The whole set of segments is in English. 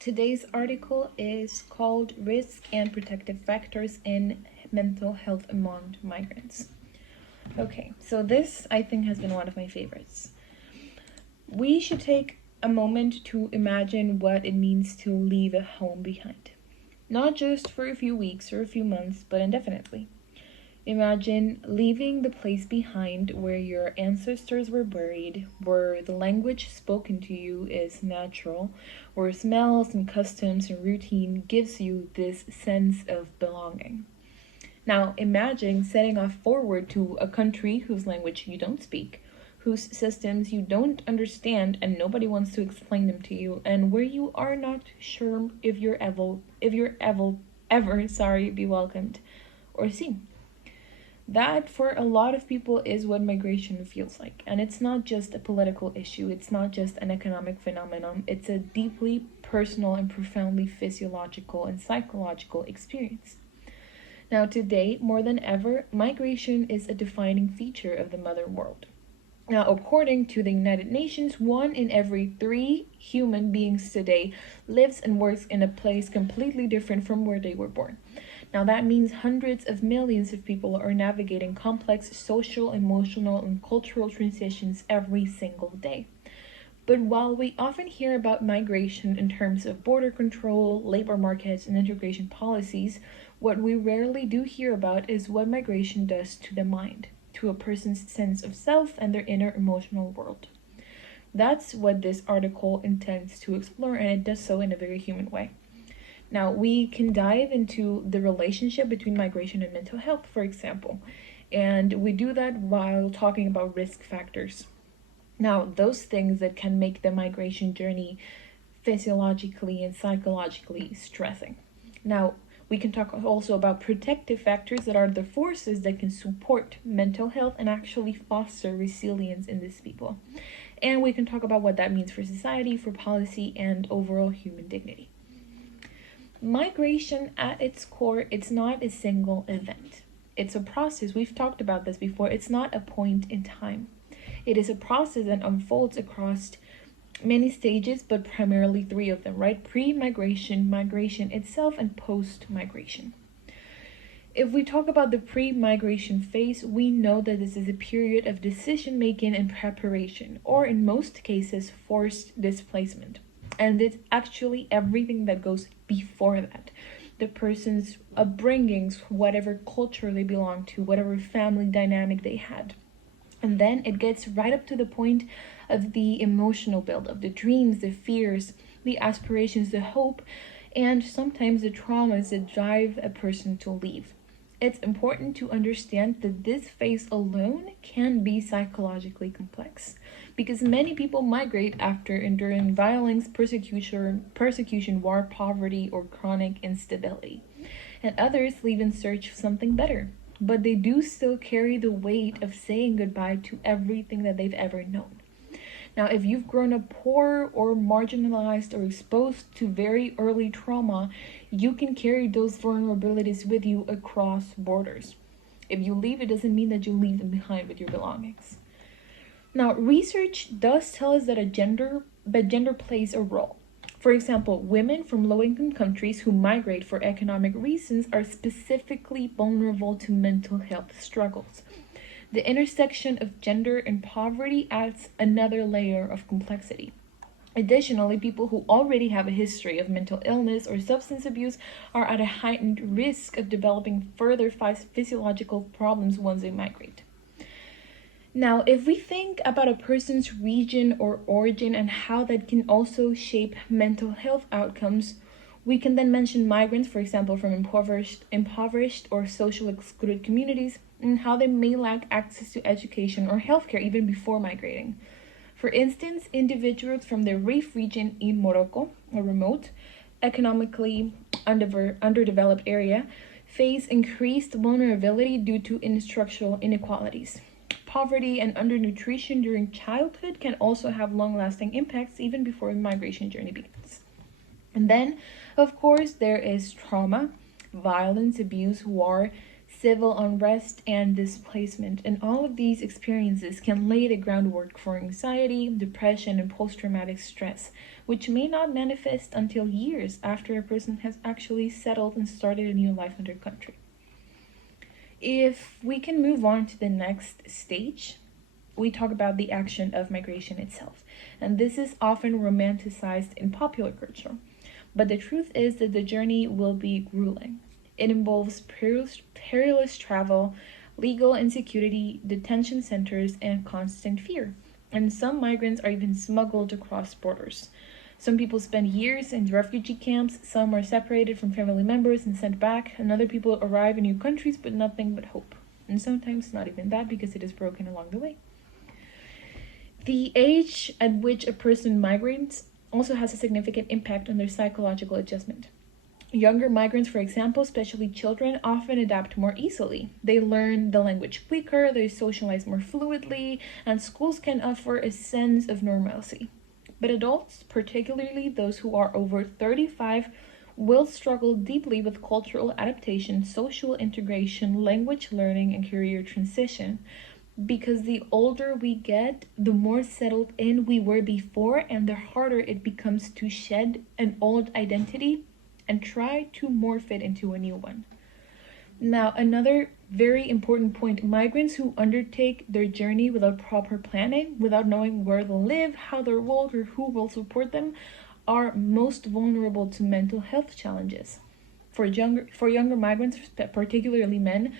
Today's article is called Risk and Protective Factors in Mental Health Among Migrants. Okay, so this I think has been one of my favorites. We should take a moment to imagine what it means to leave a home behind. Not just for a few weeks or a few months, but indefinitely. Imagine leaving the place behind where your ancestors were buried, where the language spoken to you is natural, where smells and customs and routine gives you this sense of belonging. Now imagine setting off forward to a country whose language you don't speak, whose systems you don't understand and nobody wants to explain them to you, and where you are not sure if you're ever be welcomed or seen. That, for a lot of people, is what migration feels like. And it's not just a political issue, it's not just an economic phenomenon, it's a deeply personal and profoundly physiological and psychological experience. Now, today, more than ever, migration is a defining feature of the modern world. Now, according to the United Nations, 1 in every 3 human beings today lives and works in a place completely different from where they were born. Now, that means hundreds of millions of people are navigating complex social, emotional, and cultural transitions every single day. But while we often hear about migration in terms of border control, labor markets, and integration policies, what we rarely do hear about is what migration does to the mind, to a person's sense of self and their inner emotional world. That's what this article intends to explore, and it does so in a very human way. Now, we can dive into the relationship between migration and mental health, for example, and we do that while talking about risk factors. Now, those things that can make the migration journey physiologically and psychologically stressing. Now, we can talk also about protective factors that are the forces that can support mental health and actually foster resilience in these people. And we can talk about what that means for society, for policy, and overall human dignity. Migration at its core, it's not a single event. It's a process. We've talked about this before. It's not a point in time. It is a process that unfolds across many stages, but primarily 3 of them, right? Pre-migration, migration itself, and post-migration. If we talk about the pre-migration phase, we know that this is a period of decision-making and preparation, or in most cases, forced displacement. And it's actually everything that goes before that. The person's upbringings, whatever culture they belong to, whatever family dynamic they had. And then it gets right up to the point of the emotional buildup, the dreams, the fears, the aspirations, the hope, and sometimes the traumas that drive a person to leave. It's important to understand that this phase alone can be psychologically complex because many people migrate after enduring violence, persecution, war, poverty, or chronic instability. And others leave in search of something better, but they do still carry the weight of saying goodbye to everything that they've ever known. Now, if you've grown up poor or marginalized or exposed to very early trauma, you can carry those vulnerabilities with you across borders. If you leave, it doesn't mean that you leave them behind with your belongings. Now, research does tell us that gender plays a role. For example, women from low-income countries who migrate for economic reasons are specifically vulnerable to mental health struggles. The intersection of gender and poverty adds another layer of complexity. Additionally, people who already have a history of mental illness or substance abuse are at a heightened risk of developing further physiological problems once they migrate. Now, if we think about a person's region or origin and how that can also shape mental health outcomes, we can then mention migrants, for example, from impoverished or socially excluded communities, and how they may lack access to education or healthcare even before migrating. For instance, individuals from the Rif region in Morocco, a remote, economically underdeveloped area, face increased vulnerability due to structural inequalities. Poverty and undernutrition during childhood can also have long-lasting impacts even before the migration journey begins. And then, of course, there is trauma, violence, abuse, war, civil unrest, and displacement. And all of these experiences can lay the groundwork for anxiety, depression, and post traumatic stress, which may not manifest until years after a person has actually settled and started a new life in their country. If we can move on to the next stage, we talk about the action of migration itself. And this is often romanticized in popular culture. But the truth is that the journey will be grueling. It involves perilous travel, legal insecurity, detention centers, and constant fear. And some migrants are even smuggled across borders. Some people spend years in refugee camps, some are separated from family members and sent back, and other people arrive in new countries with nothing but hope. And sometimes not even that because it is broken along the way. The age at which a person migrates also has a significant impact on their psychological adjustment. Younger migrants, for example, especially children, often adapt more easily. They learn the language quicker, they socialize more fluidly, and schools can offer a sense of normalcy. But adults, particularly those who are over 35, will struggle deeply with cultural adaptation, social integration, language learning, and career transition. Because the older we get, the more settled in we were before, and the harder it becomes to shed an old identity and try to morph it into a new one. Now, another very important point, migrants who undertake their journey without proper planning, without knowing where they'll live, how they'll work, or who will support them, are most vulnerable to mental health challenges. For younger migrants, particularly men,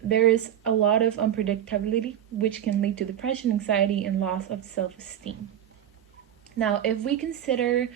there is a lot of unpredictability, which can lead to depression, anxiety, and loss of self-esteem. Now, if we consider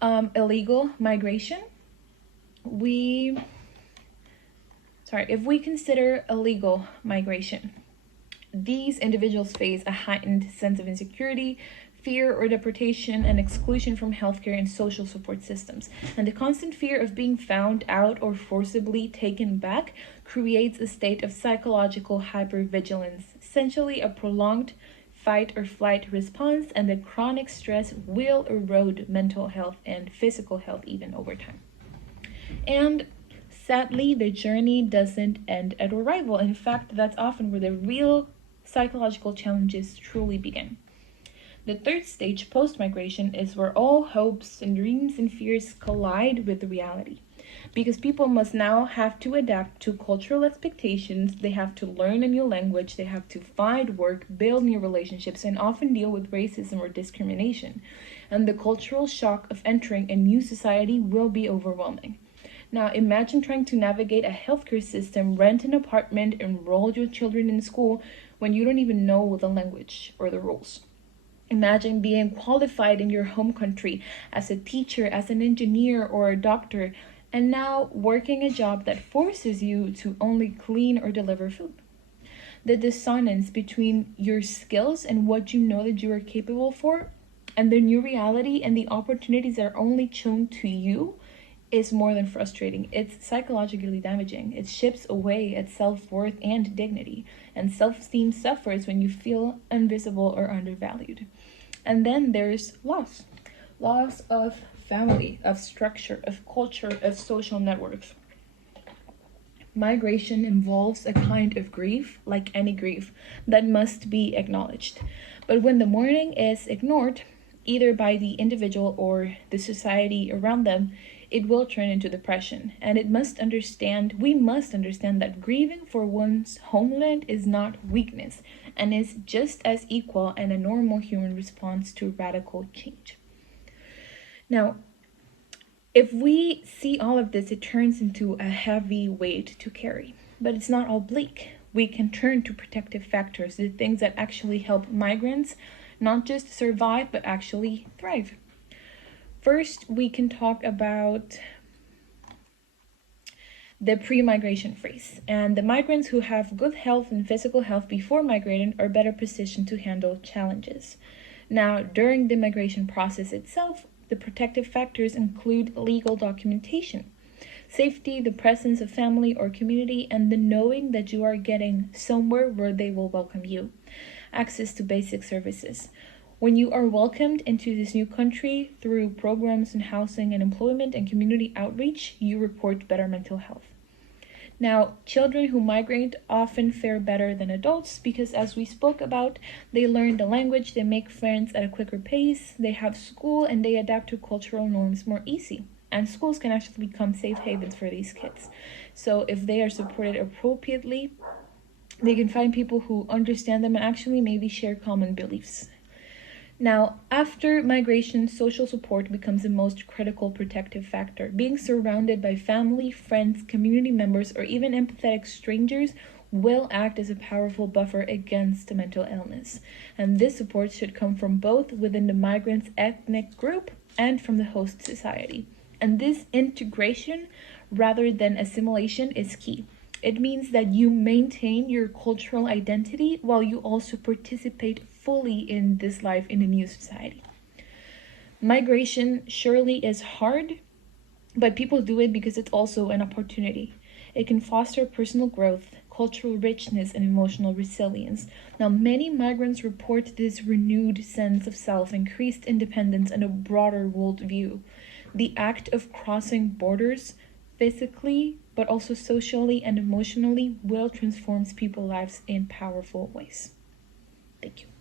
illegal migration, if we consider illegal migration, these individuals face a heightened sense of insecurity, fear or deportation, and exclusion from healthcare and social support systems. And the constant fear of being found out or forcibly taken back creates a state of psychological hypervigilance, essentially a prolonged fight or flight response, and the chronic stress will erode mental health and physical health even over time. And sadly, the journey doesn't end at arrival. In fact, that's often where the real psychological challenges truly begin. The third stage, post-migration, is where all hopes and dreams and fears collide with reality. Because people must now have to adapt to cultural expectations, they have to learn a new language, they have to find work, build new relationships, and often deal with racism or discrimination. And the cultural shock of entering a new society will be overwhelming. Now, imagine trying to navigate a healthcare system, rent an apartment, enroll your children in school when you don't even know the language or the rules. Imagine being qualified in your home country as a teacher, as an engineer, or a doctor, and now working a job that forces you to only clean or deliver food. The dissonance between your skills and what you know that you are capable for, and the new reality and the opportunities that are only shown to you, is more than frustrating. It's psychologically damaging. It chips away at self-worth and dignity, and self-esteem suffers when you feel invisible or undervalued. And then there's loss of family, of structure, of culture, of social networks. Migration involves a kind of grief, like any grief, that must be acknowledged. But when the mourning is ignored, either by the individual or the society around them, it will turn into depression. And we must understand that grieving for one's homeland is not weakness and is just as equal and a normal human response to radical change. Now, if we see all of this, it turns into a heavy weight to carry. But it's not all bleak. We can turn to protective factors, the things that actually help migrants not just survive, but actually thrive. First, we can talk about the pre-migration phase. And the migrants who have good health and physical health before migrating are better positioned to handle challenges. Now, during the migration process itself, the protective factors include legal documentation, safety, the presence of family or community, and the knowing that you are getting somewhere where they will welcome you, access to basic services. When you are welcomed into this new country through programs in housing and employment and community outreach, you report better mental health. Now, children who migrate often fare better than adults because, as we spoke about, they learn the language, they make friends at a quicker pace, they have school, and they adapt to cultural norms more easy. And schools can actually become safe havens for these kids. So, if they are supported appropriately, they can find people who understand them and actually maybe share common beliefs. Now, after migration, social support becomes the most critical protective factor. Being surrounded by family, friends, community members, or even empathetic strangers will act as a powerful buffer against mental illness. And this support should come from both within the migrant's ethnic group and from the host society. And this integration, rather than assimilation, is key. It means that you maintain your cultural identity while you also participate fully in this life in a new society. Migration surely is hard, but people do it because it's also an opportunity. It can foster personal growth, cultural richness, and emotional resilience. Now, many migrants report this renewed sense of self, increased independence, and a broader worldview. The act of crossing borders physically, but also socially and emotionally, will transform people's lives in powerful ways. Thank you.